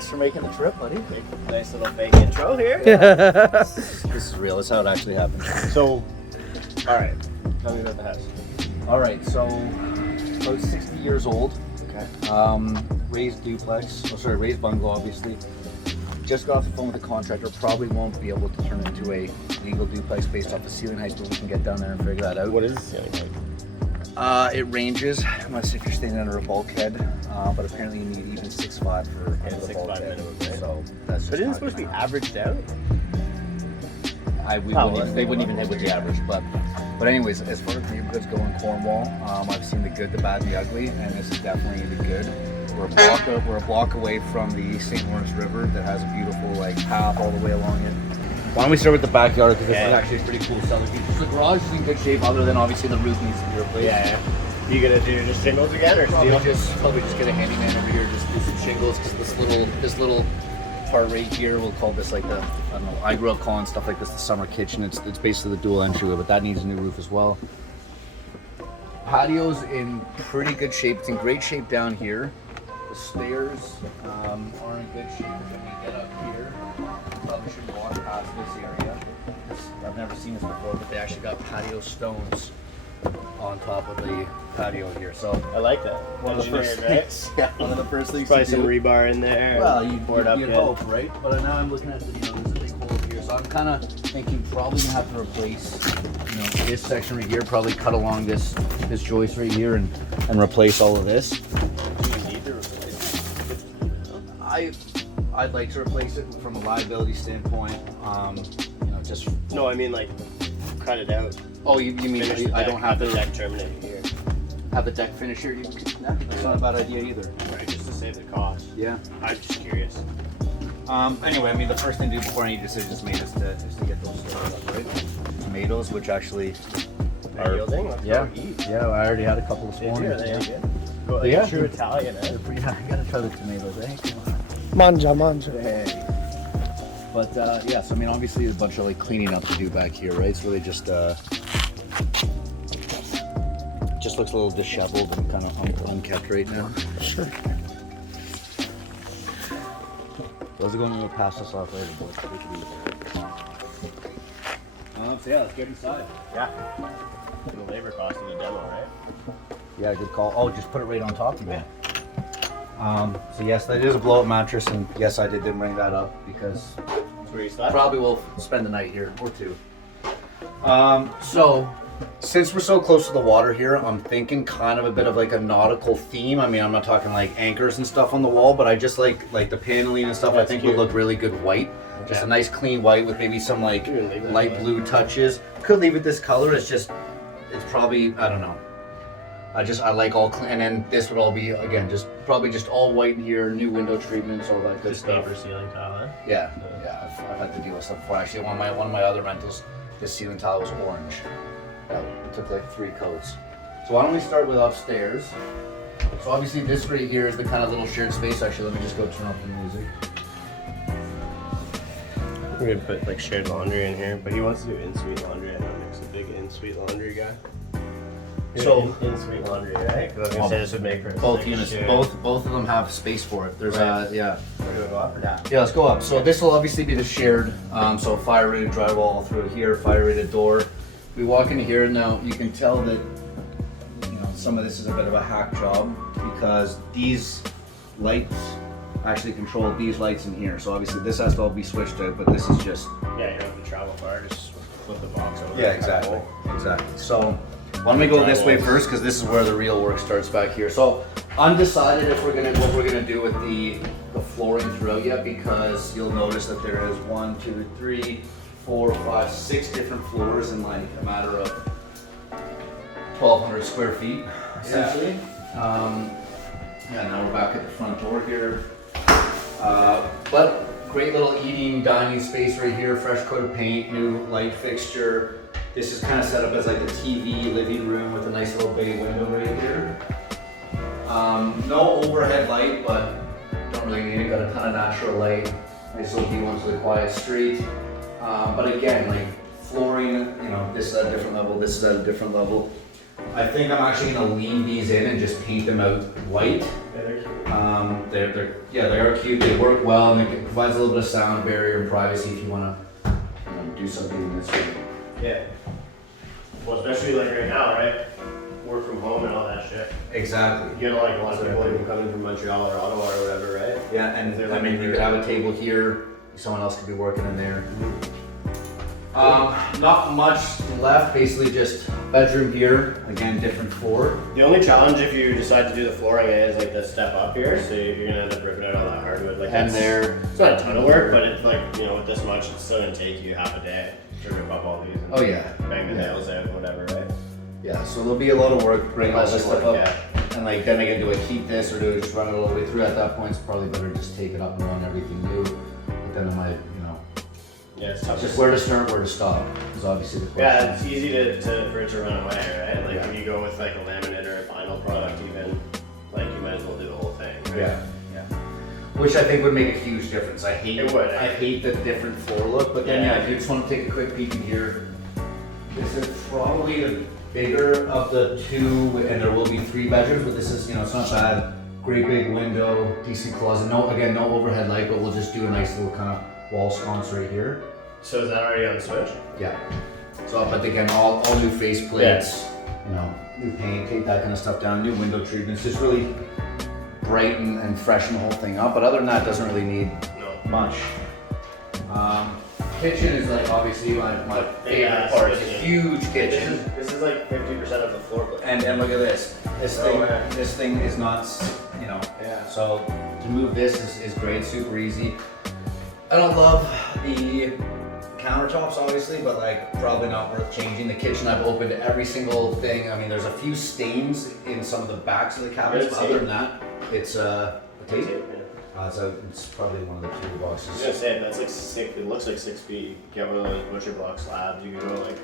Thanks for making the trip, buddy. Nice little fake intro here. This is real. This is how it actually happened. So, all right, tell me about the house. All right, so about 60 years old. Okay. Raised duplex. Oh, sorry, raised bungalow, obviously. Just got off the phone with the contractor. Probably won't be able to turn it into a legal duplex based off the ceiling height, but we can get down there and figure that out. What is the ceiling height? It ranges, unless if you're standing under a bulkhead, but apparently you need even 6'5" for under the 6'5" bulkhead. minimum, right? So that's just But isn't it how supposed to be it averaged out? they wouldn't even hit with the average, but anyways, as far as neighborhoods go in Cornwall, I've seen the good, the bad, and the ugly, and this is definitely the good. We're a block away from the St. Lawrence River that has a beautiful path all the way along it. Why don't we start with the backyard, because this is actually a pretty cool selling feature. The garage is in good shape, other than obviously the roof needs to be replaced. Yeah. You gonna do just shingles again, or Probably steel? probably just get a handyman over here, just do some shingles, because this little part right here, we'll call this like the, I don't know, I grew up calling stuff like this the summer kitchen. It's basically the dual entryway, but that needs a new roof as well. Patio's in pretty good shape. It's in great shape down here. The stairs are in good shape. When we get up here, probably should walk past this area. I've never seen this before, but they actually got patio stones on top of the patio here. So I like that. one of the first things, one of the first things Probably to some do. rebar in there. Well, you'd hope, right? But now I'm looking at the, there's a big hole here, so I'm kind of thinking probably gonna have to replace, this section right here. Probably cut along this joist right here and replace all of this. Do you need to replace it? I'd like to replace it from a liability standpoint. Just No, I mean cut it out. oh, you mean Finish the I deck, don't have the to deck terminated here. have the deck finish here? That's not a bad idea either. Right, just to save the cost. Yeah. I'm just curious. Anyway, I mean, the first thing to do before any decisions made is to get those stores up, right? Tomatoes, which actually Are yielding? Let's go eat. Yeah, I already had a couple this Did you? morning. Are they any good? Go, like Yeah. a true Italian, eh? They're pretty, I gotta try the tomatoes, eh? Come on. Manja. Hey. But yeah, so I mean, obviously a bunch of cleaning up to do back here, right? It's really just looks a little disheveled and kind of unkept right now. Sure. Those are going to pass us off later, boys. Take it easy. So yeah, let's get inside. Yeah. The labor cost of the demo, right? Yeah, good call. Oh, just put it right on top again. So yes, that is a blow-up mattress, and yes, I did bring that up because That's where you slept? probably will spend the night here or two. So since we're so close to the water here, I'm thinking kind of a bit of a nautical theme. I mean, I'm not talking anchors and stuff on the wall, but I just like the paneling and stuff. I think would look really good white. Just a nice clean white with maybe some light blue touches. Could leave it this color. It's probably, I don't know. I like all clean, and then this would all be again probably just all white in here, new window treatments, all that good Just stuff. neighbor ceiling tile, eh? Yeah. I've had to deal with stuff before. Actually, one of my other rentals, this ceiling tile was orange. It took 3 coats. So why don't we start with upstairs? So obviously this right here is the kind of little shared space. Actually, let me just go turn off the music. We're gonna put shared laundry in here, but he wants to do in-suite laundry. I know Nick's a big in-suite laundry guy. So in-suite laundry, right? Because I was gonna say this would make for a both sick units, shit. both of them have space for it. There's yeah. We're gonna go up or down? Yeah, let's go up. So this will obviously be the shared, so fire rated drywall all through here, fire rated door. We walk into here now, you can tell that some of this is a bit of a hack job because these lights actually control these lights in here. So obviously this has to all be switched out, but this is just Yeah, you don't have to travel far, just flip the box over. yeah, exactly. So why don't we go this way first, because this is where the real work starts back here. So undecided if what we're gonna do with the flooring throughout yet, because you'll notice that there is 1, 2, 3, 4, 5, 6 different floors in a matter of 1,200 square feet, essentially. Yeah, now we're back at the front door here. But great little eating, dining space right here, fresh coat of paint, new light fixture. This is kind of set up as the TV living room with a nice little bay window right here. No overhead light, but don't really need it. Got a ton of natural light. Nice little view onto the quiet street. But again, flooring, this is at a different level, this is at a different level. I think I'm actually gonna leave these in and just paint them out white. Yeah, they're cute. They are cute. They work well, and it provides a little bit of sound barrier and privacy if you want to do something in this room. Yeah. Well, especially like right now, right? Work from home and all that shit. Exactly. You know, like a lot of people even coming from Montreal or Ottawa or whatever, right? Yeah, and I mean, you could have a table here. Someone else could be working in there. Not much left. Basically, just bedroom here. Again, different floor. The only challenge if you decide to do the flooring is like the step up here, so you're gonna end up ripping out all that hardwood. Like And there. it's not a ton of work, but it's like, you know, with this much, it's still gonna take you half a day to rip up all these. And Oh yeah. bang the nails out and whatever, right? Yeah. So there'll be a lot of work bringing all this stuff up. Yeah. And like then again, do I keep this or do I just run it all the way through? At that point, it's probably better just take it up and run everything new. But then I might, Yeah, it's tough. just where to start, where to stop is obviously the question. Yeah, it's easy for it to run away, right? Like if you go with like a laminate or a vinyl product, even like you might as well do the whole thing. Right? Yeah. Which I think would make a huge difference. I hate It would. I hate the different floor look, but then if you just want to take a quick peek in here, this is probably the bigger of the two, and there will be 3 bedrooms, but this is, it's not bad. Great big window, decent closet. No overhead light, but we'll just do a nice little kind of wall sconce right here. So is that already on the switch? Yeah. So, but again, all new face plates, new paint, take that kind of stuff down, new window treatments, just really brighten and freshen the whole thing up. But other than that, it doesn't really need much. Kitchen is like obviously my favorite part. It's a huge kitchen. This is like 50% of the floor plate. And look at this. This thing is not, Yeah. So to move this is great, super easy. I don't love the countertops obviously, but like probably not worth changing. The kitchen, I've opened every single thing. I mean, there's a few stains in some of the backs of the cabinets, but other than that, it's a tape. It's probably one of the two I was boxes. gonna say, that's like it looks like 6 feet. You get one of those butcher block slabs, you can go like,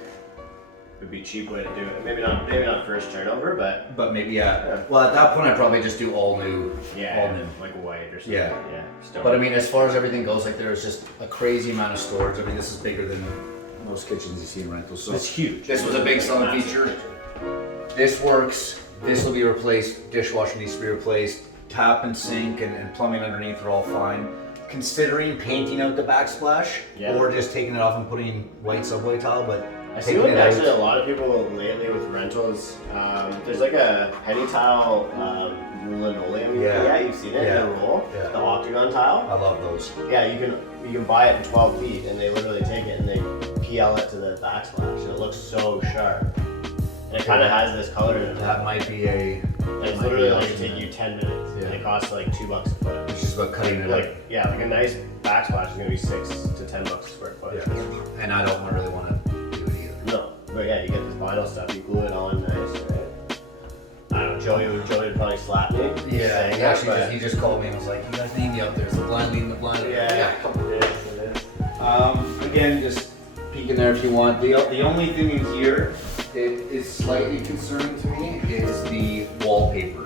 would be a cheap way to do it. Maybe not first turnover, but Maybe, yeah. Well, at that point, I'd probably just do all new. yeah, All new. like white or something. Yeah. Yeah. Stone. But I mean, as far as everything goes, like there's just a crazy amount of storage. I mean, this is bigger than most kitchens you see in rentals. So it's huge. This was a big Like selling massive feature. kitchen. This works. This will be replaced. Dishwasher needs to be replaced. Tap and sink and plumbing underneath are all fine. Considering painting out the backsplash or just taking it off and putting white subway tile, but I see taking what it actually a out. lot of people lately with rentals. There's like a penny tile linoleum. Yeah. You've seen it Yeah. in a roll. Yeah. The octagon tile. I love those. Yeah, you can buy it in 12 feet, and they literally take it and they PL it to the backsplash, and it looks so sharp. And it kind of has this color in it. That might be a. And it's literally like it take you 10 minutes, Yeah. and it costs like $2 a foot. It's just about cutting it up. Like like a nice backsplash is gonna be $6 to $10 a square foot. Yeah. And I don't really want to do it either. No, but yeah, you get this vinyl stuff, you glue it on nice, right? I don't know, Joey would probably slap me. Yeah, saying he actually that, he just called me and was like, "You guys need me up there. It's the blind leading the blind." but yeah, it is. Again, just peek in there if you want. The only thing in here that is slightly concerning to me is the wallpaper.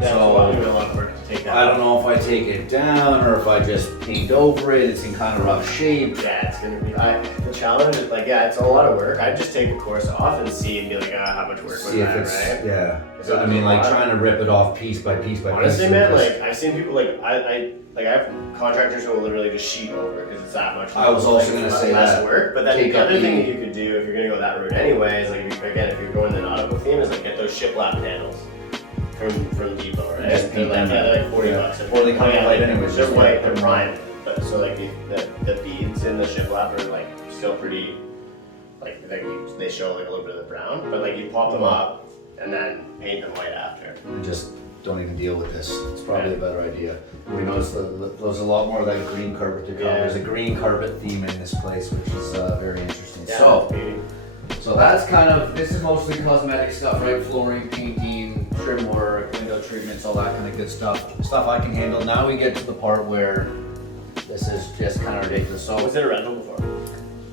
Yeah, So, so a lot of work to take that. I don't know if I take it down or if I just paint over it. It's in kind of rough shape. Yeah, it's gonna be. The challenge is like, it's a lot of work. I'd just take the course off and see and be like, how much work was See if that, it's right? yeah. So I mean, like there's a lot. trying to rip it off piece by piece by piece. Honestly, and man, just- like I've seen people like I have contractors who will literally just sheet over because it's that much. I was also gonna less say that. work. But then Take the up other thing the- that you could do if you're gonna go that route anyway is like if you're going the nautical theme is like get those shiplap panels from Depot, right? Just They're paint like, them. they're like $40. Or they come in white anyways, They're just white. like- They're primed. But so like the beads in the shiplap are like still pretty. They show like a little bit of the brown, but like you pop them up and then paint them white after. and just don't even deal with this. It's probably a better idea. We noticed there's a lot more of that green carpet to come. Yeah. There's a green carpet theme in this place, which is very interesting. Yeah, So, that's beauty. so that's kind of, this is mostly cosmetic stuff, right? Flooring, painting, trim work, window treatments, all that kind of good stuff. Stuff I can handle. Now we get to the part where this is just kind of ridiculous. So Was it a rental before?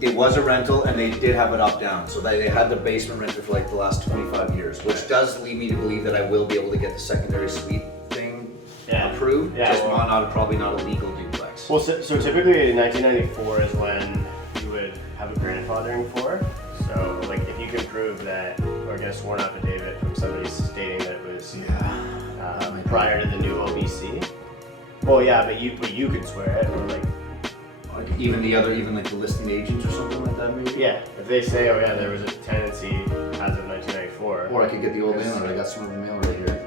it was a rental and they did have it up down. So they had the basement rented for like the last 25 years, which does lead me to believe that I will be able to get the secondary suite thing approved. Yeah, Just well- probably not a legal duplex. Well, so typically 1994 is when you would have a grandfathering for. So, like, if you can prove that, or get a sworn affidavit from somebody stating that it was prior to the new OBC. Well, yeah, but you could swear it, or like even like the listing agents or something like that, maybe. yeah, if they say, oh yeah, there was a tenancy as of 1994. Or I could get the old mailer. I got some of the mail right here.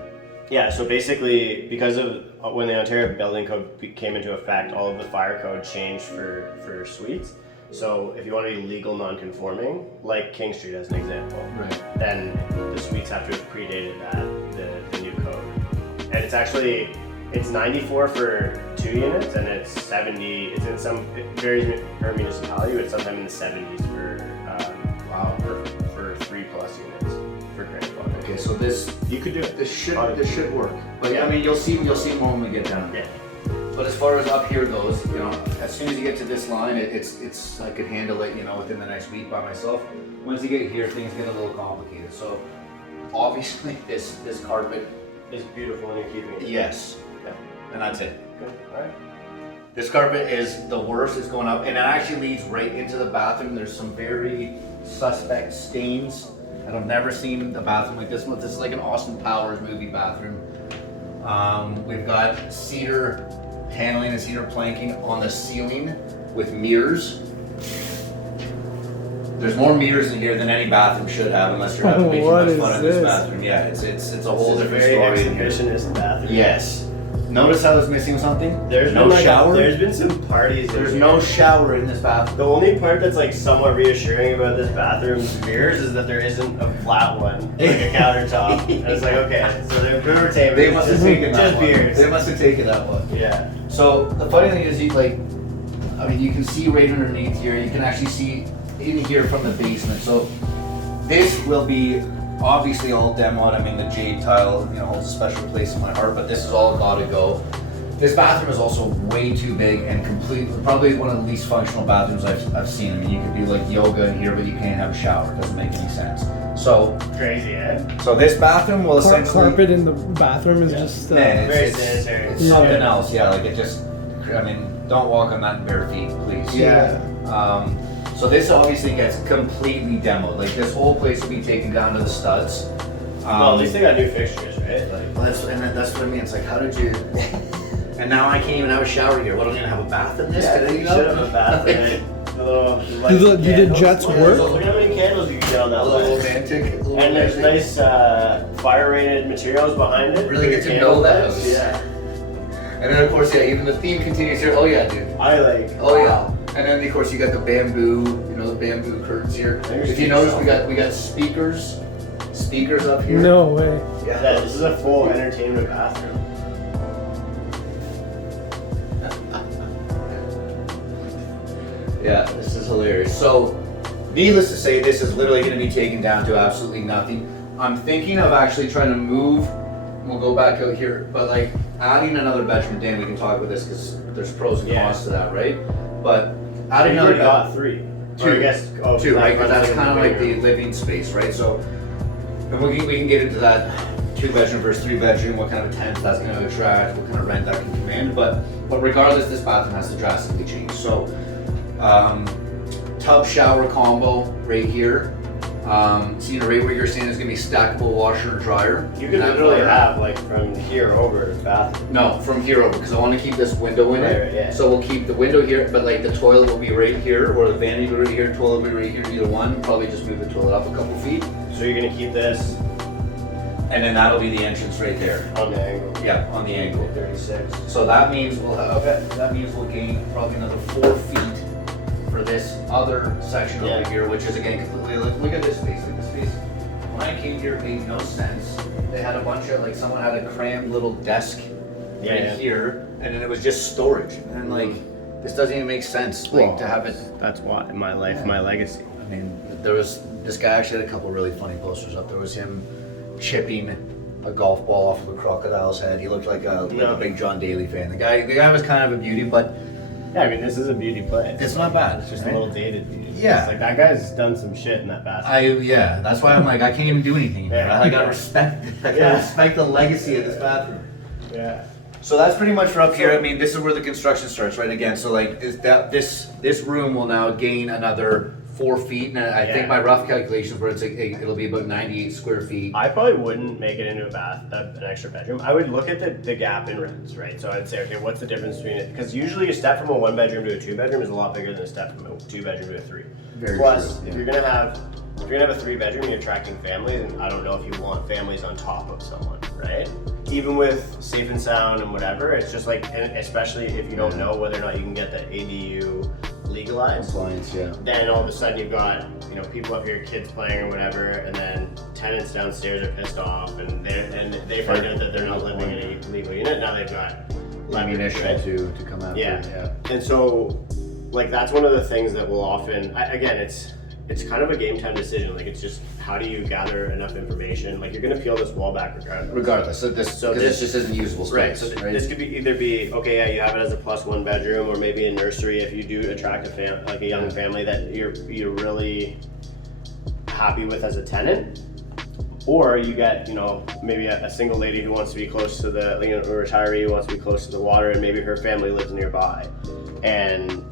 Yeah, so basically, because of when the Ontario Building Code came into effect, all of the fire code changed for suites. So if you want to be legal non-conforming, like King Street as an example, Right. then the suites have to have predated that, the new code. And it's 94 for 2 units, and it's 70, it varies per municipality, but sometimes in the 70s for 3+ units for grandfather. Okay, so this You could do it. this should work. But Yeah. I mean, you'll see more when we get down. Yeah. But as far as up here goes, you know, as soon as you get to this line, it's I could handle it, you know, within the next week by myself. Once you get here, things get a little complicated. So obviously this carpet, It's beautiful and you're keeping it. yes, Yeah. and that's it. Good. Alright. This carpet is the worst. It's going up, and it actually leads right into the bathroom. There's some very suspect stains, and I've never seen a bathroom like this one. This is like an Austin Powers movie bathroom. We've got cedar paneling and cedar planking on the ceiling with mirrors. There's more mirrors in here than any bathroom should have, unless you're having way too What much is fun in this this? bathroom. Yeah, it's a whole This is a different very story in here. exhibitionist bathroom. Yes. Notice how it's missing something? There's no been like shower. There's been some parties. There's in no here. shower in this bathroom. The only part that's like somewhat reassuring about this bathroom's mirrors is that there isn't a flat one, like a countertop. And it's like, okay, so they're good entertainment. They must have taken that just one. beers. They must have taken that one. Yeah. So the funny thing is, you can see right underneath here. You can actually see in here from the basement. So this will be obviously all demoed. I mean, the jade tile, you know, holds a special place in my heart. But this is all got to go. This bathroom is also way too big and probably one of the least functional bathrooms I've seen. I mean, you could do like yoga in here, but you can't have a shower. It doesn't make any sense. So Crazy, eh? So this bathroom will essentially Carpet in the bathroom is Yeah. just. Man, Very it's sanitary. It's something else, yeah. Like it just, I mean, don't walk on that in bare feet, please. Yeah. So this obviously gets completely demoed. Like this whole place will be taken down to the studs. Well, at least they got new fixtures, right? Like, Well, that's what I mean. It's like, how did you? And now I can't even have a shower here. What, am I gonna have a bath in this? yeah, today? you should have a bathroom. Do the jets work? Look how many candles you can get on that A little light. romantic. A little And there's romantic. nice fire-rated materials behind it. Really for get your to know candle that. lights. Yeah. And then of course, yeah, even the theme continues here. Oh yeah, dude. I like. Oh yeah. And then of course you got the bamboo, you know, the bamboo curtains here. There's If you notice, we got speakers up here. No way. Yeah, this is a full entertainment bathroom. Yeah, this is hilarious. So, needless to say, this is literally going to be taken down to absolutely nothing. I'm thinking of actually trying to move. We'll go back out here, but like adding another bedroom. Dan, we can talk about this because there's pros and Yeah. cons to that, right? But adding You've another already got 3. Two. Or I guess, two, right? Because that's in kind of like the living room. living space, right? So, and we can get into that 2-bedroom versus 3-bedroom, what kind of tenants that's going to attract, what kind of rent that can command. But regardless, this bathroom has to drastically change. So, tub shower combo right here. See, right where you're saying is going to be stackable washer and dryer. You can That literally fire. have like from here over the bathroom. No, from here over, because I want to keep this window in Right, it. yeah. So we'll keep the window here, but like the toilet will be right here, or the vanity will be right here, toilet will be right here, either one. Probably just move the toilet up a couple feet. So you're gonna keep this And then that'll be the entrance right there. on the angle. Yeah, on the angle. 36. So that means we'll gain probably another 4 feet for this other section Yeah. over here, which is again completely, look at this space. Look at this space. When I came here, it made no sense. They had a bunch of, like, someone had a cramped little desk right here, and then it was just storage. And like, this doesn't even make sense, like, to have it. That's what my life, my legacy. I mean, there was, this guy actually had a couple really funny posters up. There was him chipping a golf ball off of a crocodile's head. He looked like a big John Daly fan. The guy was kind of a beauty, but Yeah, I mean this is a beauty place. it's not bad. It's just right? a little dated beauty. Yeah. It's like that guy's done some shit in that bathroom. Yeah, that's why I'm like, I can't even do anything here. Yeah. I gotta respect the legacy of this bathroom. Yeah. So that's pretty much for up here. I mean, this is where the construction starts, right? Again, so like, this room will now gain another 4 feet, and I think my rough calculations were it'll be about 98 square feet. I probably wouldn't make it into a bath, an extra bedroom. I would look at the gap in rents, right? So I'd say, okay, what's the difference between it? Because usually a step from a 1 bedroom to a 2 bedroom is a lot bigger than a step from a 2 bedroom to a 3. Plus, if you're gonna have a 3 bedroom, you're attracting families, and I don't know if you want families on top of someone, right? Even with safe and sound and whatever, it's just like, and especially if you don't know whether or not you can get the ADU legalized, Compliance, yeah. then all of a sudden you've got, you know, people up here, kids playing or whatever, and then tenants downstairs are pissed off, and they find out that they're not living in a legal unit. Now they've got ammunition right? to come after. Yeah. And so, like, that's one of the things that will often, again, it's kind of a game time decision. Like, it's just, how do you gather enough information? Like, you're gonna peel this wall back regardless. So this just isn't usable space. Right. So this could either be, okay, yeah, you have it as a +1 bedroom, or maybe a nursery if you do attract a young family that you're really happy with as a tenant. Or you get, you know, maybe a single lady who wants to be close to the, you know, a retiree who wants to be close to the water, and maybe her family lives nearby, and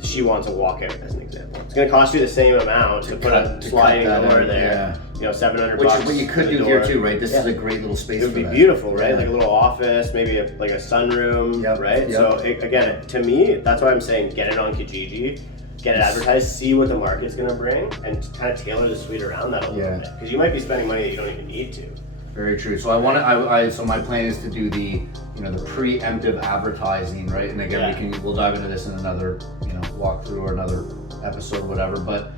she wants a walkout, as an example. It's going to cost you the same amount to put a sliding door there. You know, $700. Which is what you could do here too, right? This is a great little space. It would be beautiful, right? Like a little office, maybe like a sunroom, right? So again, to me, that's why I'm saying get it on Kijiji, get it advertised, see what the market's going to bring, and kind of tailor the suite around that a little bit. Because you might be spending money that you don't even need to. Very true. So so my plan is to do the preemptive advertising, right? And again, we'll dive into this in another, walkthrough or another episode, whatever. But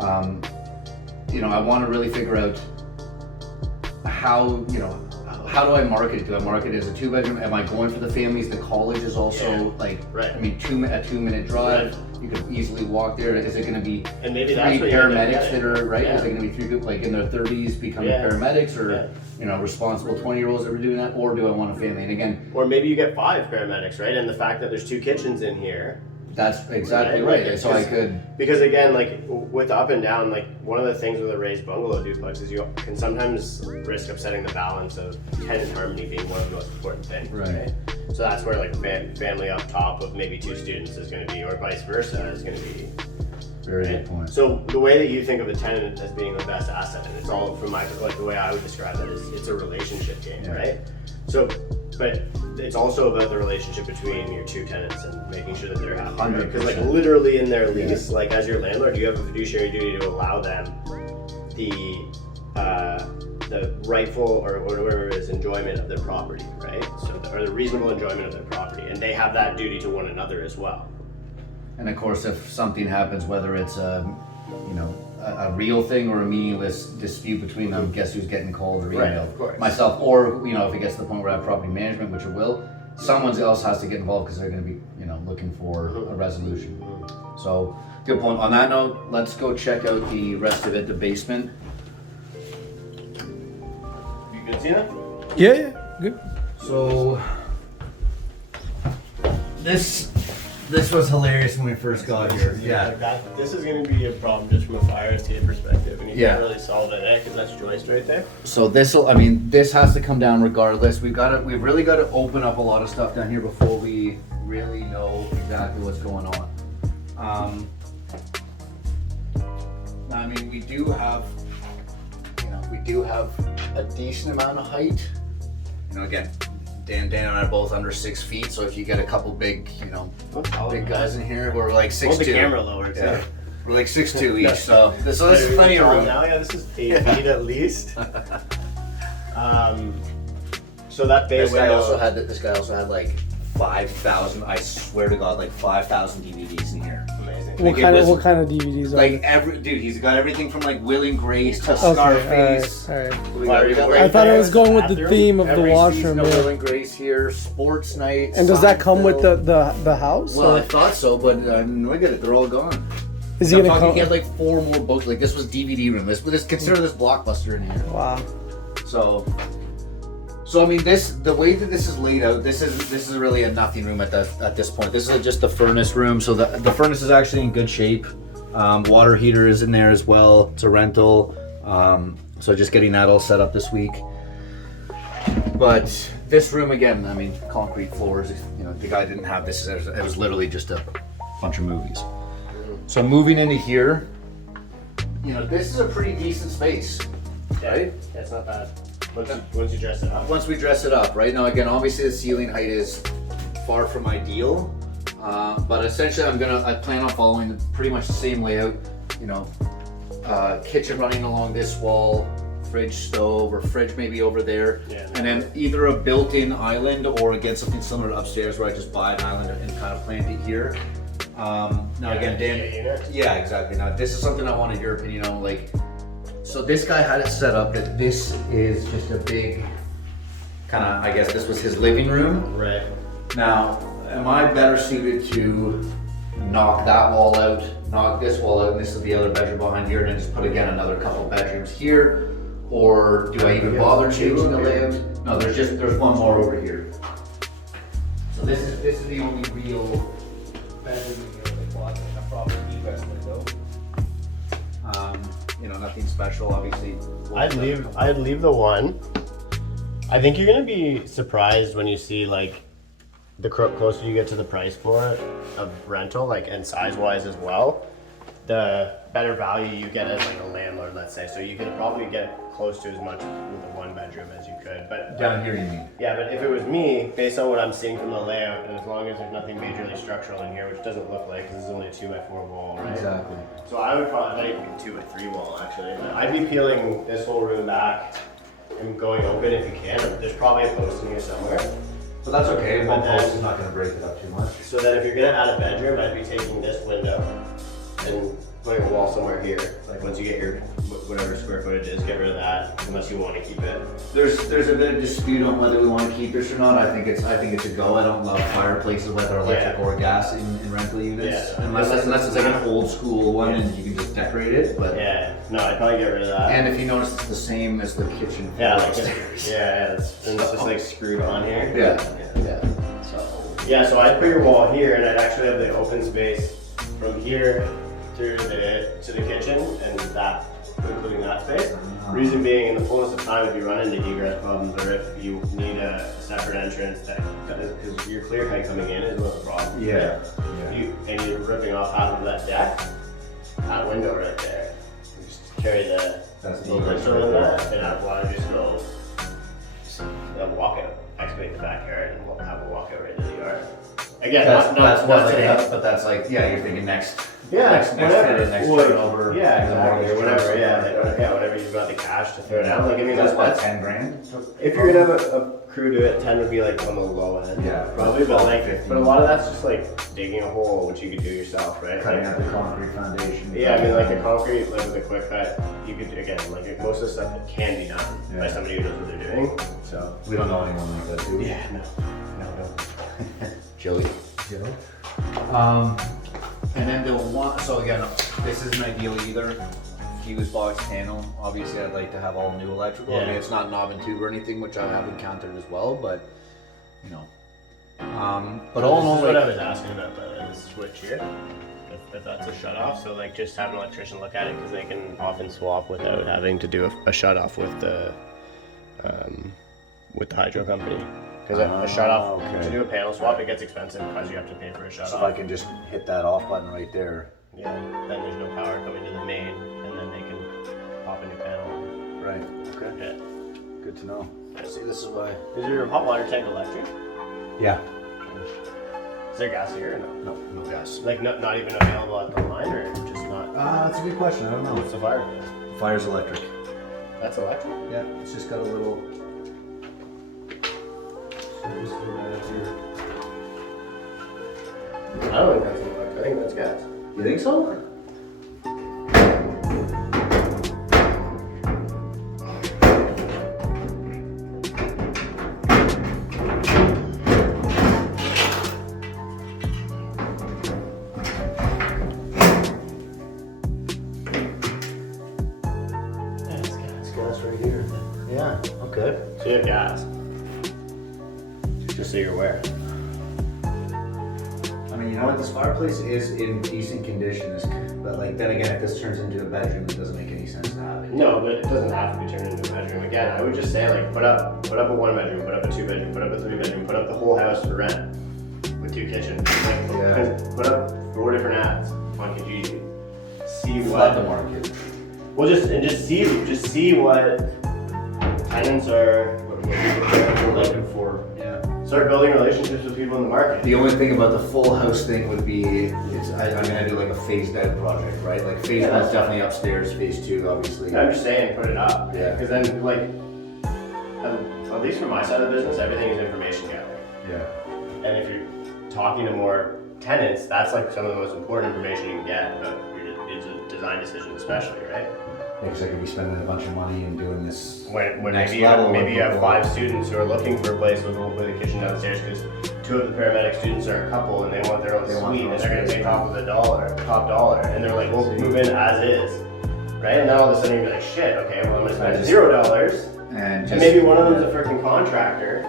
I want to really figure out how do I market it? Do I market it as a 2 bedroom? Am I going for the families? The college is also a 2-minute drive. Right. You could easily walk there. Is it going to be and maybe 3 paramedics that are right? Is it going to be 3 people in their 30s becoming paramedics, or responsible 20-year-olds that were doing that? Or do I want a family? And again, or maybe you get 5 paramedics, right? And the fact that the's 2 kitchens in here. That's exactly right. Like, so I could, because again, like with up and down, like one of the things with a raised bungalow duplex is you can sometimes risk upsetting the balance of tenant harmony being one of the most important things. Right. So that's where like family up top of maybe 2 students is going to be, or vice versa is going to be. Very good point. So the way that you think of a tenant as being the best asset, and it's all from the way I would describe that is it's a relationship game, right? So, but it's also about the relationship between your 2 tenants and making sure that they're happy. Because like literally in their lease, like as your landlord, you have a fiduciary duty to allow them the rightful or whatever it is enjoyment of their property, right? So, or the reasonable enjoyment of their property, and they have that duty to one another as well. And of course, if something happens, whether it's a real thing or a meaningless dispute between them, guess who's getting called or emailed? Right, of course. Myself, or if it gets to the point where I have property management, which it will, someone else has to get involved because they're going to be looking for a resolution. So good point. On that note, let's go check out the rest of it, the basement. You good, Tina? Yeah, good. So this was hilarious when we first got here. Yeah. Like this is going to be a problem just from a fire escape perspective, and you can't really solve it, because that's joist right there. So this has to come down regardless. We've really got to open up a lot of stuff down here before we really know exactly what's going on. We do have a decent amount of height. Again, Dan and I are both under 6 feet, so if you get a couple big, big guys in here, we're like 6'2". Hold the camera lower, too. Yeah. We're like 6'2" each, so this is plenty of room. Now, this is 8 feet at least. So that bay window. This guy also had like 5,000. I swear to God, like 5,000 DVDs in here. Amazing. What kind of DVDs are He's got everything from like Will and Grace to Scarface. All right. I thought I was going with the theme of the washroom. Will and Grace here, Sports Night. And does that come with the house? Well, I thought so, but look at it, they're all gone. Is he gonna come? He had like 4 more books. Like this was DVD room. Consider this Blockbuster in here. Wow. So the way that this is laid out, this is really a nothing room at this point. This is just the furnace room. So the furnace is actually in good shape. Water heater is in there as well. It's a rental. So just getting that all set up this week. But this room again, concrete floors. The guy didn't have this. It was literally just a bunch of movies. So moving into here, you know, this is a pretty decent space, right? Yeah, it's not bad. Once you dress it up. Once we dress it up, right? Now again, obviously the ceiling height is far from ideal, but essentially I plan on following pretty much the same layout, you know, kitchen running along this wall, fridge, stove, or fridge maybe over there, and then either a built-in island or again something similar to upstairs where I just buy an island and kind of plant it here. Now again, Dan, yeah, exactly. Now this is something I wanted your opinion on, like, so this guy had it set up that this is just a big kind of, I guess this was his living room. Right. Now, am I better suited to knock that wall out, knock this wall out, and this is the other bedroom behind here, and then just put again another couple bedrooms here? Or do I even bother changing the layout? No, there's one more over here. So this is the only real bedroom in here with a proper egress window. You know, nothing special, obviously. I'd leave the one. I think you're gonna be surprised when you see like the closer you get to the price for it of rental, like, and size wise as well, the better value you get as like a landlord, let's say. So you can probably get close to as much with the one bedroom as you could. But Down here, you mean? yeah, but if it was me, based on what I'm seeing from the layout, and as long as there's nothing majorly structural in here, which doesn't look like, because it's only a 2x4 wall, right? Exactly. So I would probably, not even 2x3 wall actually, but I'd be peeling this whole room back and going open if you can. There's probably a post in here somewhere. So that's okay, one But then- post is not gonna break it up too much. So then if you're gonna add a bedroom, I'd be taking this window and putting a wall somewhere here. Like once you get your whatever square footage is, get rid of that unless you want to keep it. There's a bit of dispute on whether we want to keep this or not. I think it's a go. I don't love fireplaces, whether electric or gas in rental units. Yeah. Unless it's like an old school one and you can just decorate it. But Yeah, no, I'd probably get rid of that. and if you notice, it's the same as the kitchen. yeah, floor like upstairs. it's just like screwed on here. Yeah. So I'd put your wall here, and I'd actually have the open space from here through to the kitchen, and that, including that space. Reason being, in the fullness of time, if you run into egress problems, or if you need a separate entrance, because your clear height coming in is one of the problems. Yeah. And you're ripping off half of that deck, that window right there. You just carry That's the window in that, and have water just go, walk out, excavate the backyard, and we'll have a walkout right into the yard. Again, not today. But that's like, yeah, you're thinking next. Yeah, next turnover. Yeah, exactly. Or whatever. Yeah, whenever you've got the cash to throw down. Like, I mean, That's what, 10 grand? if you're gonna have a crew do it, 10 would be like on the low end. Yeah, probably. But 15. but a lot of that's just like digging a hole, which you could do yourself, right? Cutting Like, out the concrete foundation. yeah, I mean, like the concrete, like with a quick cut, you could again, like most of the stuff that can be done by somebody who knows what they're doing. So We don't know anyone like that, do we? yeah, no. Joey. And then the one, so again, this isn't ideal either. Fuse box panel. Obviously, I'd like to have all new electrical. I mean, it's not knob and tube or anything, which I have encountered as well, but you know. But all in all, This is what I like, was asking about the switch here. If that's a shut off, so like just have an electrician look at it because they can often swap without having to do a shut off with the hydro company. Because a shut off to do a panel swap, it gets expensive because you have to pay for a shut so off. if I can just hit that off button right there. Yeah, then there's no power coming to the main, and then they can pop a new panel. Right. Okay. Yeah. Good to know. See, this is why. Is your hot water tank electric? Yeah. Is there gas here or no? No gas. Like not even available at the line, or just not? That's a good question. I don't know. What's the fire? Fire's electric. That's electric. Yeah, it's just got a little. I don't think that's electric. I think that's gas. You think so? Gas right here. Yeah. Okay. So you have gas. Just so you're aware. I mean, you know what? This fireplace is in decent condition, but like then again, if this turns into a bedroom, it doesn't make any sense to have it. No, but it doesn't have to be turned into a bedroom. Again, I would just say like put up a 1 bedroom, put up a 2 bedroom, put up a 3 bedroom, put up the whole house for rent with 2 kitchens. Like, put up 4 different ads on Kijiji. See Flood what the market. Well, just see what tenants are looking for. Yeah. Start building relationships with people in the market. The only thing about the full house thing would be, I'm gonna do like a phased out project, right? Like phase one's definitely upstairs, phase two, obviously. I'm just saying, put it up. Yeah. Because then, like, at least from my side of the business, everything is information gathering. Yeah. And if you're talking to more tenants, that's like some of the most important information you can get about it's a design decision, especially, right? Because I could be spending a bunch of money and doing this. When next maybe level you have 5 students who are looking for a place with a kitchen downstairs because 2 of the paramedic students are a couple and they want their own suite and they're going to pay top dollar, and they're like, we'll move in as is, right? And then all of a sudden you're like, shit, okay, well I'm going to spend $0, and maybe one of them's a freaking contractor,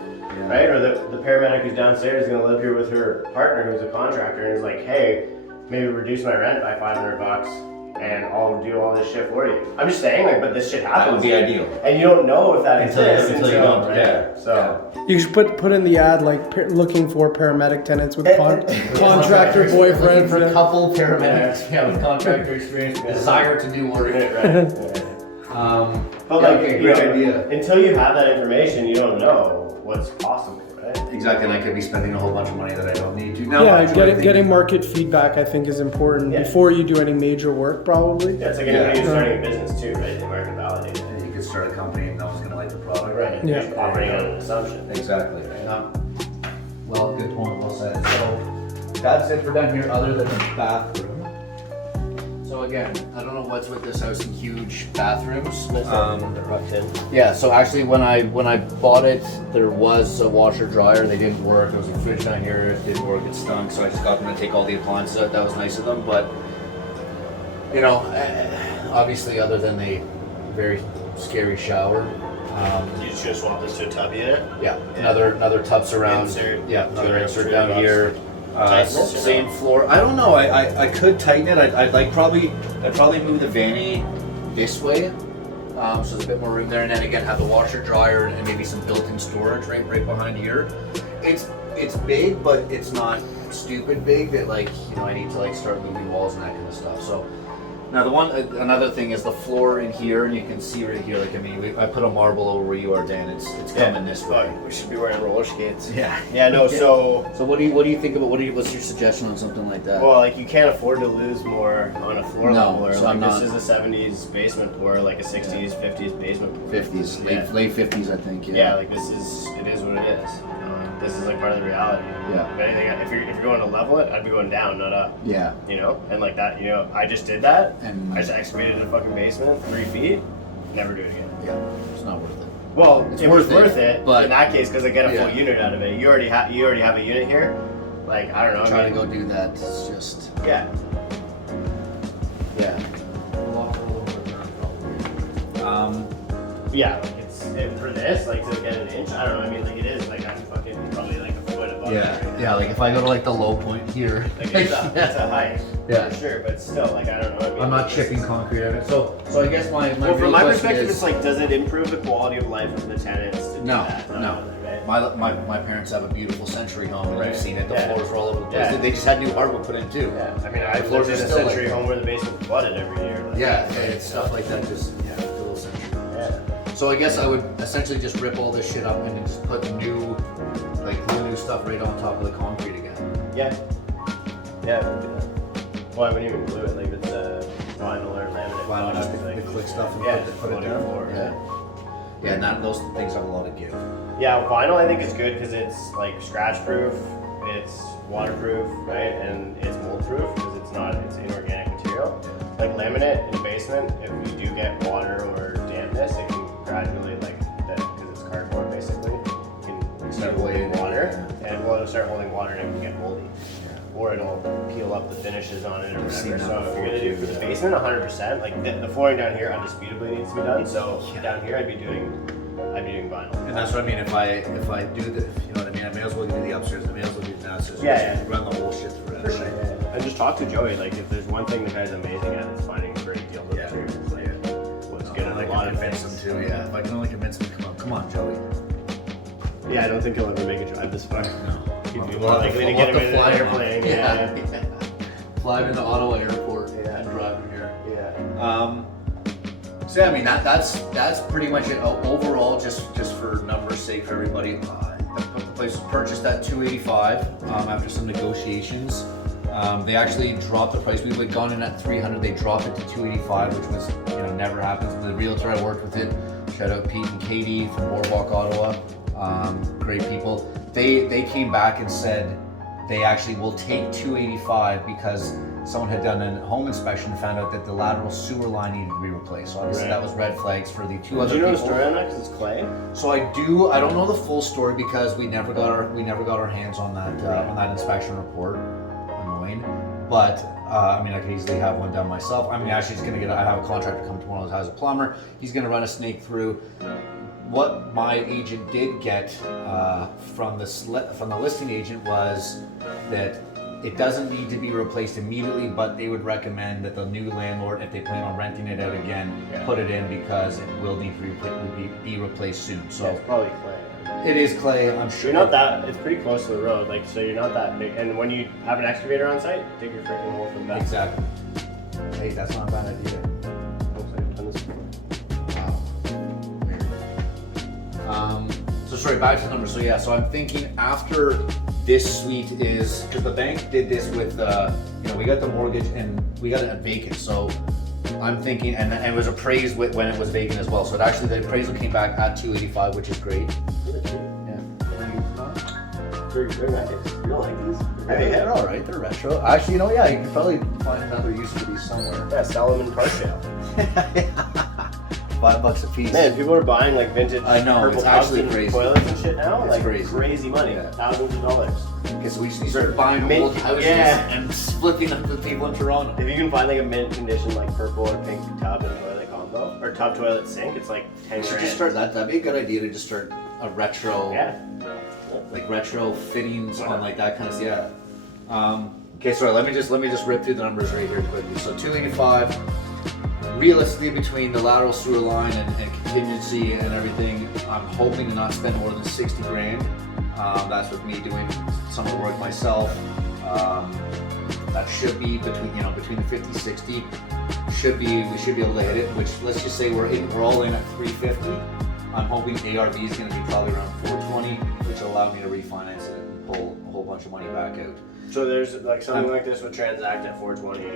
right? Or the paramedic who's downstairs is going to live here with her partner who's a contractor and is like, hey, maybe reduce my rent by $500 and I'll do all this shit for you. I'm just saying, like, but this shit happens. That would be ideal. And you don't know if that exists until you don't. right? Yeah. So You should put in the ad like looking for paramedic tenants with contractor boyfriends. For a couple paramedics, with contractor experience, desire to do work. Right. But like, okay, great idea. Until you have that information, you don't know what's possible, right? Exactly, and I could be spending a whole bunch of money that I don't need to. Now, Getting market feedback I think is important before you do any major work probably. Yeah, it's like anybody who's starting a business too, right? The market validate. And you could start a company and no one's gonna like the product. Right. Yeah. You're operating on an assumption. Exactly. Well, good point, well said. So that's it for down here, other than the bathroom. So again, I don't know what's with this house and huge bathrooms. Yeah, so actually when I bought it, there was a washer dryer. They didn't work. There was a fridge down here. It didn't work. It stunk. So I just got them to take all the appliances out. That was nice of them. But you know, obviously, other than the very scary shower. You just gonna swap this to a tub unit? Yeah, another tub surround. Insert. Yeah, another insert $200 down here. Same floor. I don't know. I could tighten it. I'd probably move the vanny this way, so there's a bit more room there, and then again have the washer dryer and maybe some built-in storage right behind here. It's big, but it's not stupid big that like I need to like start moving walls and that kind of stuff. So. Now another thing is the floor in here, and you can see right here. Like I put a marble over where you are, Dan. It's coming this way. We should be wearing roller skates. Yeah. Yeah. No. So what do you think about what's your suggestion on something like that? well, like you can't afford to lose more on a floor level. Or so like I'm not. This is a 70s basement floor, like a 60s, 50s basement floor. 50s, late 50s, I think. Yeah. Like it is what it is. This is like part of the reality. Yeah. If anything, if you're going to level it, I'd be going down, not up. Yeah. And like that, I just did that. And I just excavated a fucking basement, 3 feet. Never do it again. yeah, it's not worth it. Well, It's it was worth worth it, it, but- in that case, because I get a full Yeah. unit out of it. You already have a unit here. Like I don't know. Trying to go do that. It's just Yeah. yeah. Yeah. Like for this, like to get an inch. I don't know. I mean, like it is like I'm fucking probably like a foot above. it right now. Yeah. Like if I go to like the low point here, Like it's a height. Yeah. For sure, but still, like I don't know. I mean, I'm not chipping concrete on it. So I guess my Well, real from my question perspective, is, it's like, does it improve the quality of life of the tenants to do No, that? no. Right? My parents have a beautiful century home, and Right. you've seen it. The Yeah. floors are all over the place. Yeah. They just had new hardwood put in too. Yeah. I mean, I floors lived in are a still century like- home where the basement flooded every year. Like, Yeah, it's stuff like that. Just a little century. Yeah. So I guess I would essentially just rip all this shit up and then just put new stuff right on top of the concrete again. Yeah. Yeah, we can do that. Well, I wouldn't even glue it, like it's vinyl or laminate. Why not just like, the click stuff and yeah, put it floating down? floor, Yeah, and those things have a lot of give. Yeah, vinyl I think is good because it's like scratch proof, it's waterproof, right? And it's mold proof because it's inorganic material. Like laminate in a basement, if you do get water or dampness, it can gradually because it's cardboard basically, it can start holding water and it'll start holding water and it can get moldy. Or it'll peel up the finishes on it or I've seen whatever. that So if you're before gonna do too, it for the yeah. basement, 100%. Like the flooring down here undisputably needs to be done. So down here I'd be doing vinyl. And that's what I mean. If I do the, you know what I mean. I may as well do the upstairs. I may as well do the downstairs. Yeah. Run the whole shit through it. For sure. Yeah. And just talk to Joey. Like if there's one thing the guy's amazing at, it's finding great deals with Yeah. materials. Like what's good I at can a lot of convince things. them too. Yeah. If I can only convince them, come on, Joey. Yeah, I don't think he'll ever make a drive this far. No. He'd be more likely to get him in an airplane. Yeah. Fly him into Ottawa Airport Yeah. and drive him here. Yeah. So yeah, I mean that's pretty much it. Overall, just for numbers' sake for everybody, the place was purchased at 285 after some negotiations. They actually dropped the price. We had gone in at 300. They dropped it to 285, which was never happens. The realtor I worked with it. Shout out Pete and Katie from Boardwalk, Ottawa. Great people. They came back and said they actually will take 285 because someone had done a home inspection and found out that the lateral sewer line needed to be replaced. So obviously that was red flags for the two other people. Do you know the story on that? Because it's clay. So I do. I don't know the full story because we never got our hands on that inspection report. Annoying, but I mean I could easily have one done myself. I mean actually I have a contractor come tomorrow that has a plumber. He's gonna run a snake through. What my agent did get from the listing agent was that it doesn't need to be replaced immediately, but they would recommend that the new landlord, if they plan on renting it out again, put it in because it will need to be replaced soon. So it's probably clay. It is clay, I'm sure. You're not that. It's pretty close to the road, like so you're not that big. And when you have an excavator on site, dig your freaking hole from the back. Exactly. Hey, that's not a bad idea. Looks like I've done this before. Wow. Weird. So sorry, back to the numbers. So yeah, so I'm thinking after this suite is, because the bank did this with, we got the mortgage and we got it vacant. So I'm thinking, and it was appraised when it was vacant as well. So it actually, the appraisal came back at 285, which is great. Yeah. They're nice. You don't like these? Hey, they're all right. They're retro. Actually, yeah, you can probably find another use for these somewhere. Yeah, sell them in car sale. $5 a piece. Man, people are buying like vintage purple it's actually tubs and crazy. toilets and shit now. It's like crazy. money. Yeah. Thousands of dollars. Okay, so we start buying old houses and flipping them to people in Toronto. If you can find like a mint condition like purple or pink tub and toilet combo, or tub toilet sink, it's like 10 grand. Just start that. That'd be a good idea to just start a retro. Yeah. Like retro fittings on like that kind of okay, sorry. Let me just rip through the numbers right here quickly. So 285. Realistically, between the lateral sewer line and contingency and everything, I'm hoping to not spend more than 60 grand. That's with me doing some of the work myself. That should be between the 50, 60. We should be able to hit it. Which let's just say we're all in at 350. I'm hoping ARV is going to be probably around 420, which will allow me to refinance it and pull a whole bunch of money back out. So there's like something like this would transact at 420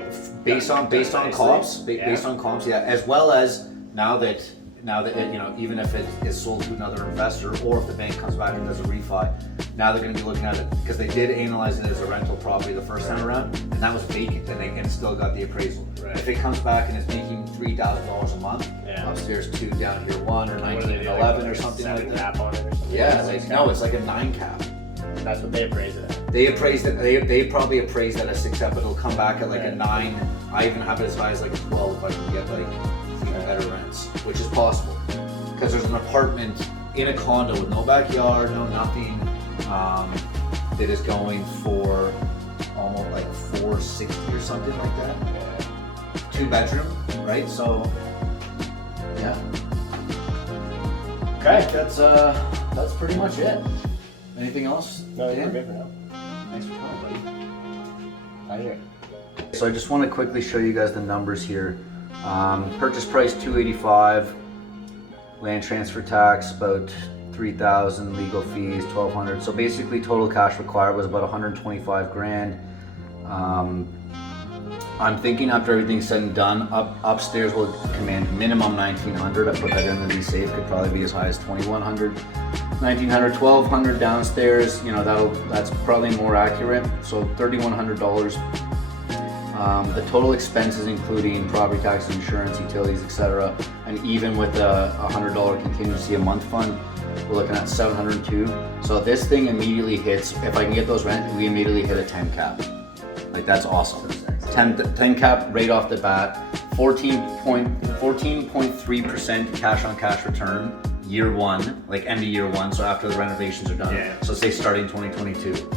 based on comps, based on comps, yeah. As well as now that it, even if it is sold to another investor or if the bank comes back and does a refi, now they're going to be looking at it because they did analyze it as a rental property the first time around, and that was vacant, and still got the appraisal. Right. If it comes back and it's making $3,000 a month, upstairs 2, down here 1, or 19 and 11 or something like that. Cap on it or something. Yeah, it's like a 9 cap. That's what they appraise it at. They appraised it. They probably appraised at a 6 cap, but it'll come back at like a 9. I even have it as high as like a 12 if I can get like better rents, which is possible because there's an apartment in a condo with no backyard, no nothing. That is going for almost like $460 or something like that. 2 bedroom, right? So yeah. Okay. That's pretty much it. Anything else? No, you're good for now. Thanks for coming, buddy. So I just want to quickly show you guys the numbers here. Purchase price $285, land transfer tax about $3,000, legal fees $1,200. So basically, total cash required was about 125 grand. I'm thinking after everything's said and done, upstairs will command minimum 1,900. I put that in to be safe. Could probably be as high as 2,100. 1,900, 1,200 downstairs. That's probably more accurate. So $3,100. The total expenses, including property tax, insurance, utilities, etc., and even with a $100 contingency a month fund, we're looking at 702. So this thing immediately hits. If I can get those rent, we immediately hit a 10 cap. Like that's awesome. 10 cap right off the bat. 14.3% cash on cash return. Year 1, like end of year 1, so after the renovations are done. Yeah. So say starting 2022.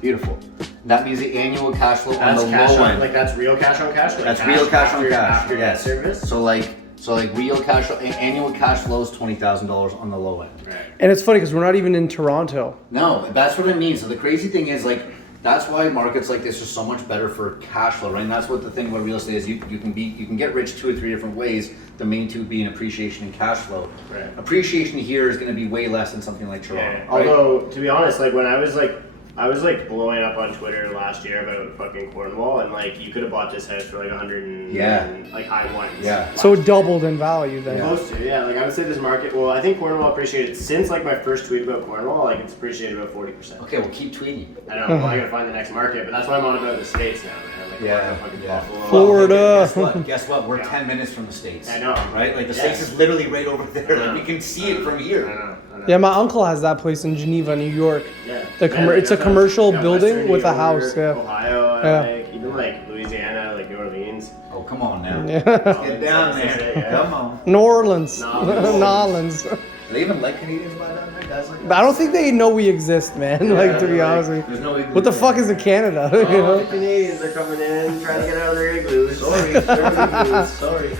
Beautiful. That means the annual cash flow on the low end. Like that's real cash on cash? Like that's real cash on cash. After debt service? So like real cash, annual cash flow is $20,000 on the low end. Right. And it's funny because we're not even in Toronto. No, that's what it means. So the crazy thing is like That's why markets like this are so much better for cash flow, right? And that's what the thing about real estate is. You can get rich 2 or 3 different ways. The main two being appreciation and cash flow. Right. Appreciation here is going to be way less than something like Toronto. Yeah. Right? Although, to be honest, like when I was blowing up on Twitter last year about fucking Cornwall, and like you could have bought this house for like 100 and like high ones. Yeah. So it doubled in value then. Close to, yeah. Like I would say this market. Well, I think Cornwall appreciated since like my first tweet about Cornwall. Like it's appreciated about 40%. Okay, well keep tweeting. I know. Well, I gotta find the next market, but that's why I'm on about the states now, man. Like, Yeah, fucking yeah. Buffalo. Florida. Guess what? We're Yeah. 10 minutes from the States. I know. Right? Like the Yeah. States is literally right over there. I know. Like we can see it from I here. know. Yeah, my uncle has that place in Geneva, New York. Yeah. It's a commercial building Western with a New house. York, Yeah. Ohio, Yeah. like even like Louisiana, like New Orleans. Oh, come on now. Yeah. Get down there. Yeah. Come on. New Orleans. No. New Orleans. Do they even let Canadians buy down there? Guys like that? But I don't think they know we exist, man. Like, to be honest with you. There's no What the fuck is in Canada? You Oh, know? the Canadians are coming in, trying to get out of their igloos. Sorry. Sorry. Sorry.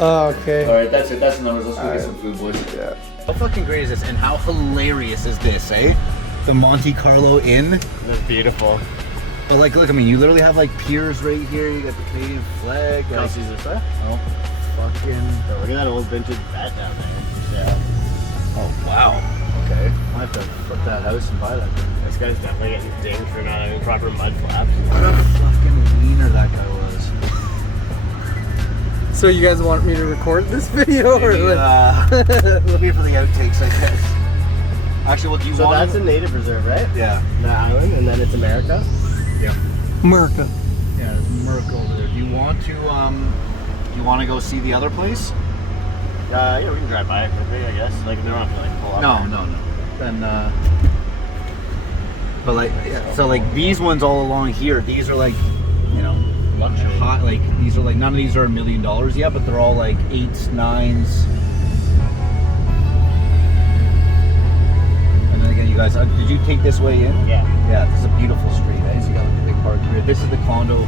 Oh, okay. Alright, that's it. That's the numbers. Let's go get some food, boys. Yeah. How fucking great is this? And how hilarious is this, eh? The Monte Carlo Inn. That's beautiful. But like, look, I mean, you literally have like piers right here. You got the Canadian flag. Like, Kelsey's this way. oh, fucking. Oh, look at that old vintage bat down there. Yeah. Oh, wow. Okay. I have to flip that house and buy that thing. This guy's definitely getting dinged for not having proper mud flaps. What a fucking wiener that guy was. So you guys want me to record this video? Or Maybe, like... we'll be for the outtakes, I guess. Actually, well, do you So want that's to... a native reserve, right? Yeah. The island, and then it's America. Yeah. America. Yeah, there's Merc over there. Do you want to go see the other place? Yeah, we can drive by it quickly, I guess. Like, they don't have to like pull up. No. Then, but like, yeah, so like these ones all along here, these are like, you know, Luxury. hot, like these are like, none of these are $1 million yet, but they're all like 8s, 9s. And then again, you guys, did you take this way in? Yeah. Yeah, this is a beautiful street, eh? So you got like a big park here. This is the condo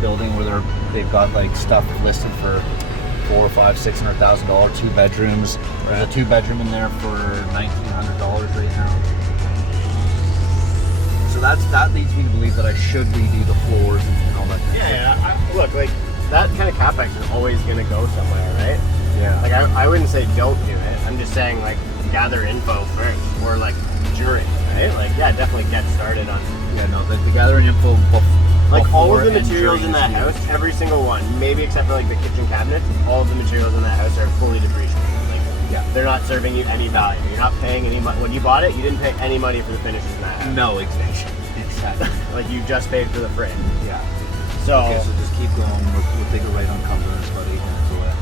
building where they've got like stuff listed for $400,000, $500,000, $600,000, 2 bedrooms. There's a 2-bedroom in there for $1,900 right now. So that leads me to believe that I should redo the floors and all that kind of stuff. Yeah. Look, like, that kind of capex is always going to go somewhere, right? Yeah. Like, I wouldn't say don't do it. I'm just saying, like, gather info first, or like during, right? Like, yeah, definitely get started on. Yeah, no, the gathering info. Like all of before the and materials during in that is house, huge. every single one, maybe except for like the kitchen cabinets, all of the materials in that house are fully depreciated. Like, Yeah. they're not serving you any value. You're not paying any money. When you bought it, you didn't pay any money for the finishes in that house. No, exactly. Like, you just paid for the frame. Yeah. So, Okay, so just keep going. We'll take a right on Cumberland. It's about 8 minutes away.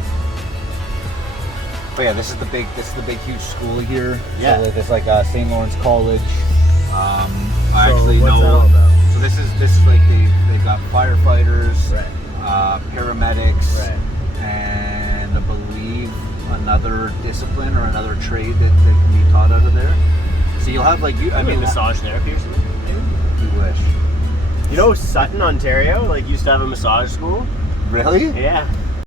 But yeah, this is the big huge school here. Yeah. So there's like St. Lawrence College. I So actually what's know. that all about? So this is like they've got firefighters, Right. paramedics, Right. and I believe another discipline or another trade that can be taught out of there. So you'll have like I mean massage therapy or something. Maybe? You wish. You know, Sutton, Ontario, like used to have a massage school. Really? Yeah.